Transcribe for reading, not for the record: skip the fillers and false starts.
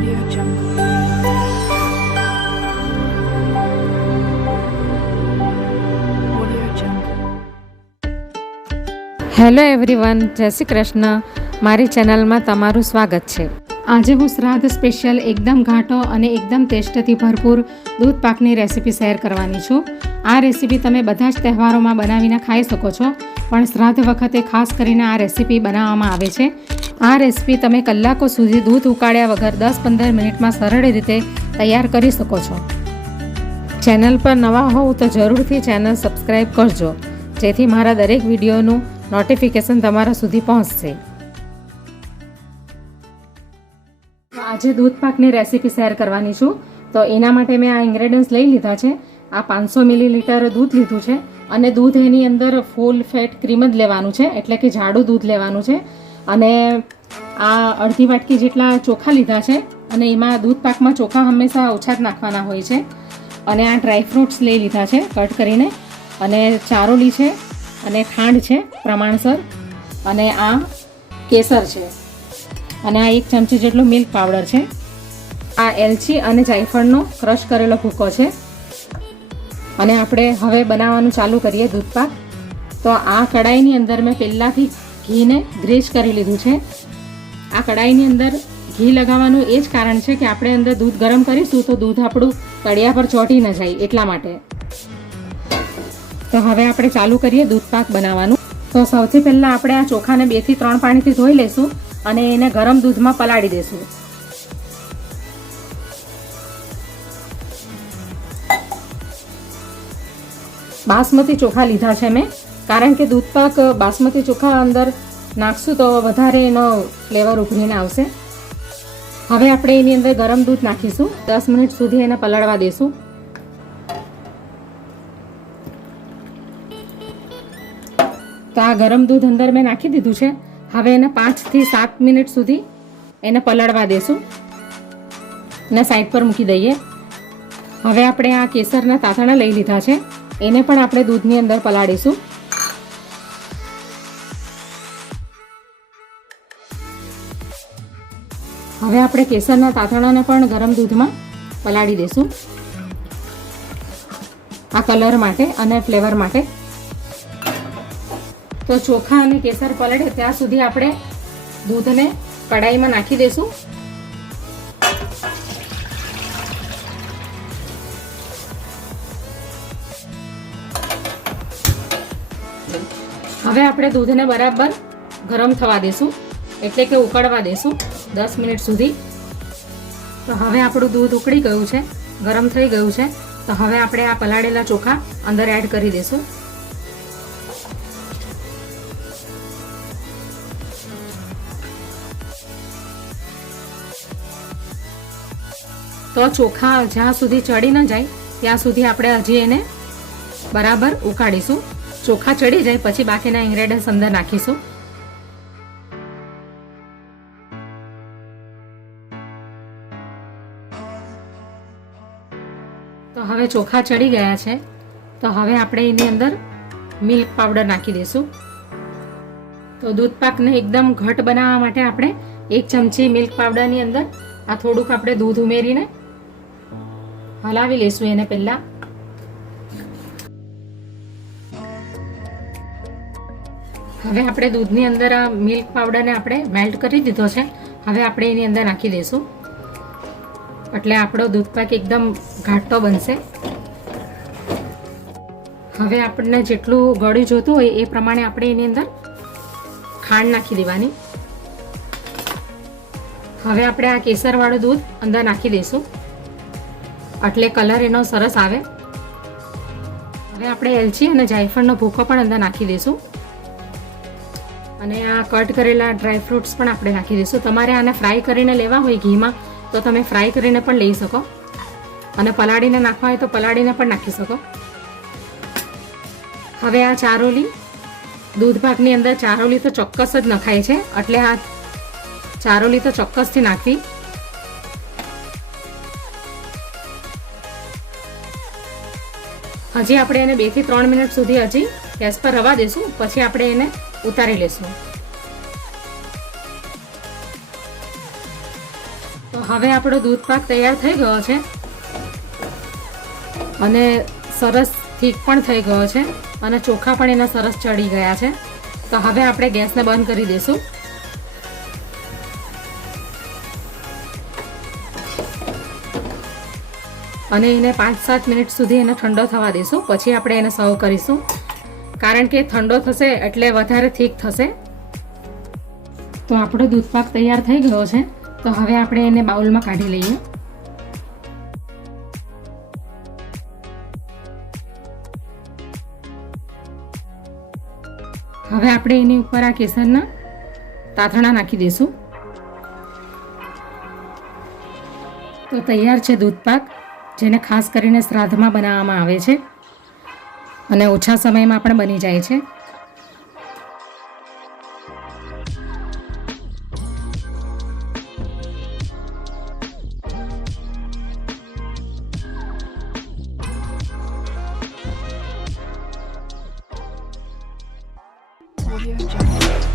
Audio Jungle. Audio Jungle. Hello everyone, જય શ્રી કૃષ્ણ. મારી ચેનલમાં તમારું સ્વાગત છે. આજે હું શ્રાદ્ધ સ્પેશિયલ એકદમ ઘાટો અને એકદમ ટેસ્ટથી ભરપૂર દૂધ પાકની રેસીપી શેર કરવાની છું. આ રેસીપી તમે બધા જ તહેવારોમાં બનાવીને ખાઈ શકો છો, પણ શ્રાદ્ધ વખતે ખાસ કરીને આ રેસીપી બનાવવામાં આવે છે. આ રેસીપી તમે કલાકો સુધી દૂધ ઉકાળ્યા વગર 10-15 મિનિટમાં સરળ રીતે તૈયાર કરી શકો છો. ચેનલ પર નવા હોવ તો જરૂરથી ચેનલ સબસ્ક્રાઈબ કરજો, જેથી મારા દરેક વિડીયોનું નોટિફિકેશન તમારા સુધી પહોંચશે. આજે દૂધ પાકની રેસીપી શેર કરવાની છું. તો એના માટે મેં આ ઇન્ગ્રેડિયન્ટ્સ લઈ લીધા છે. આ 500 મિલીલીટર દૂધ લીધું છે અને દૂધ એની અંદર ફૂલ ફેટ ક્રીમ જ લેવાનું છે, એટલે કે જાડું દૂધ લેવાનું છે. અને આ અડધી વાટકી જેટલા ચોખા લીધા છે અને એમાં દૂધ પાકમાં ચોખા હંમેશા ઓછા જ નાખવાના હોય છે. અને આ ડ્રાયફ્રૂટ્સ લઈ લીધા છે કટ કરીને, અને ચારોલી છે અને ખાંડ છે પ્રમાણસર, અને આ કેસર છે, અને આ 1 ચમચી જેટલો મિલ્ક પાવડર છે. આ એલચી અને જાયફળનો ક્રશ કરેલો ભૂકો છે. અને આપણે હવે બનાવવાનું ચાલુ કરીએ દૂધ પાક. તો આ કડાઈની અંદર મેં પહેલાંથી ઘીને ગ્રેજ કરી લીધું છે. આ કડાઈની અંદર ઘી લગાવવાનું એ જ કારણ છે કે આપણે અંદર દૂધ ગરમ કરીશું તો દૂધ આપણું તળિયા પર ચોંટી ન જાય, એટલા માટે. તો હવે આપણે ચાલુ કરીએ દૂધ પાક બનાવવાનું. તો સૌથી પહેલાં આપણે આ ચોખાને 2 થી 3 પાણીથી ધોઈ લઈશું અને એને ગરમ દૂધમાં પલાળી દઈશું. બાસમતી ચોખા લીધા છે મેં, કારણ કે દૂધ પાક બાસમતી ચોખા અંદર નાખશું તો વધારે એનો ફ્લેવર ઉભરીને આવશે. હવે આપણે એની અંદર ગરમ દૂધ નાખીશું. 10 મિનિટ સુધી એને પલાળવા દઈશું. તો આ ગરમ દૂધ અંદર મેં નાખી દીધું છે. હવે એને 5 થી 7 મિનિટ સુધી એને પલાળવા દઈશું અને સાઈડ પર મૂકી દઈએ. હવે આપણે આ કેસરના તાંતણા લઈ લીધા છે, એને પણ આપણે દૂધની અંદર પલાળીશું. હવે આપણે કેસરના તાંતણાને પણ ગરમ દૂધમાં પલાળી દઈશું, આ કલર માટે અને ફ્લેવર માટે. તો ચોખા અને કેસર પલળે ત્યાં સુધી આપણે દૂધને કડાઈમાં નાખી દઈશું. હવે આપણે દૂધને બરાબર ગરમ થવા દઈશું, એટલે કે ઉકળવા દઈશું 10 મિનિટ સુધી. તો હવે આપણું દૂધ ઉકળી ગયું છે, ગરમ થઈ ગયું છે. તો હવે આપણે આ પલાળેલા ચોખા અંદર એડ કરી દઈશું. તો ચોખા જ્યાં સુધી ચડી ન જાય ત્યાં સુધી આપણે હજી એને બરાબર ઉકાળીશું. ચોખા ચડી જાય પછી બાકીના ઇન્ગ્રેડિયન્ટ્સ અંદર નાખીશું. તો હવે ચોખા ચડી ગયા છે. તો હવે આપણે એની અંદર મિલ્ક પાવડર નાખી દઈશું. તો દૂધ પાકને એકદમ ઘટ બનાવવા માટે આપણે 1 ચમચી મિલ્ક પાવડરની અંદર આ થોડુંક આપણે દૂધ ઉમેરીને હલાવી લઈશું એને પહેલાં. હવે આપણે દૂધની અંદર આ મિલ્ક પાવડરને આપણે મેલ્ટ કરી દીધો છે. હવે આપણે એની અંદર નાખી દઈશું, એટલે આપણો દૂધ પાક એકદમ ઘાટો બનશે. હવે આપણને જેટલું ગળ્યું જોતું હોય એ પ્રમાણે આપણે એની અંદર ખાંડ નાખી દેવાની. હવે આપણે આ કેસરવાળું દૂધ અંદર નાખી દઈશું, એટલે કલર એનો સરસ આવે. હવે આપણે એલચી અને જાયફળનો ભૂકો પણ અંદર નાખી દઈશું, અને આ કટ કરેલા ડ્રાયફ્રૂટ્સ પણ આપણે નાખી દઈશું. તમારે આને ફ્રાય કરીને લેવા હોય ઘીમાં તો તમે ફ્રાય કરીને પણ લઈ શકો, અને પલાળીને નાખવા હોય તો પલાળીને પણ નાખી શકો. હવે આ ચારોલી, દૂધ પાકની અંદર ચારોલી તો ચોક્કસ જ નખાય છે, એટલે આ ચારોલી તો ચોક્કસથી નાખવી. હજી આપણે એને 2 થી 3 મિનિટ સુધી હજી ગેસ પર રવા દઈશું, પછી આપણે એને ઉતારી લઈશું. તો હવે આપણો દૂધ પાક તૈયાર થઈ ગયો છે અને સરસ થીક પણ થઈ ગયો છે અને ચોખા પણ એના સરસ ચડી ગયા છે. તો હવે આપણે ગેસને બંધ કરી દઈશું. અને એને 5-7 મિનિટ સુધી એને ઠંડો થવા દઈશું. પછી આપણે એને સર્વ કરીશું, કારણ કે ઠંડો થશે એટલે વધારે થીક થશે. તો આપણો દૂધપાક તૈયાર થઈ ગયો છે. તો હવે આપણે એને બાઉલમાં કાઢી લઈએ. હવે આપણે એની ઉપર આ કેસરના તાંતણા નાખી દઈશું. તો તૈયાર છે દૂધપાક, જેને ખાસ કરીને શ્રાદ્ધમાં બનાવવામાં આવે છે અને ઓછા સમયમાં પણ બની જાય છે. Audio Jungle.